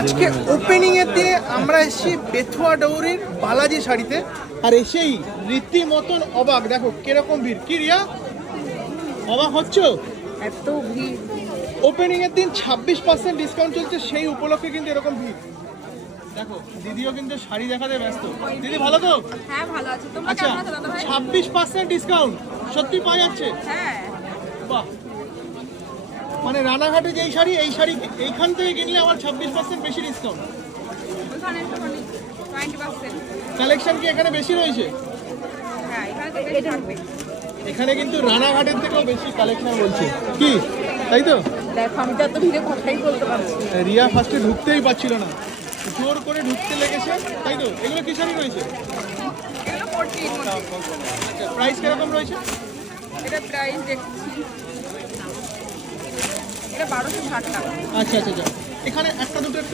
আজকে ওপেনিং এর দিনে আমরা এসেছি বেথুয়া ডৌরির বালাজি শাড়িতে, আর এসেই রীতিমতন অবাক। দেখো কিরকম ভিড়, কি রিয়া অবাক হচ্ছ? এত ভিড়। ওপেনিং এর দিন 26% ডিসকাউন্ট চলছে, সেই উপলক্ষে কিন্তু এরকম ভিড়। দেখো দিদিও কিন্তু শাড়ি দেখাতে ব্যস্ত। দিদি ভালো তো? হ্যাঁ ভালো আছি, তোমরা আচ্ছা, কেমন আছো দাদা ভাই? 26% ডিসকাউন্ট সত্যি পাওয়া যাচ্ছে? হ্যাঁ। বাহ, মানে রানাঘাটে যেই শাড়ি, এই শাড়ি এইখান থেকে কিনলে আমার 26% বেশি ডিসকাউন্ট। ওখানে একটুখানি 20%। কালেকশন কি এখানে বেশি রয়েছে? হ্যাঁ এখানে তো বেশি থাকবে। এখানে কিন্তু রানাঘাটের থেকেও বেশি কালেকশন বলছে, কি তাই তো? দেখো আমি তো এত ভিড়ে কথাই বলতে পারছি না। রিয়া ফার্স্টে ঢুকতেই পারছিল না, জোর করে ঢুকতে লেগেছে, তাই তো? এগুলো কি শাড়ি রয়েছে? এগুলো 40 এর মধ্যে। আচ্ছা, প্রাইস কিরকম রয়েছে? এটা প্রাইস দেখছি, এটা 1260 টাকা। আচ্ছা আচ্ছা আচ্ছা, এখানে একটা দুটো একটু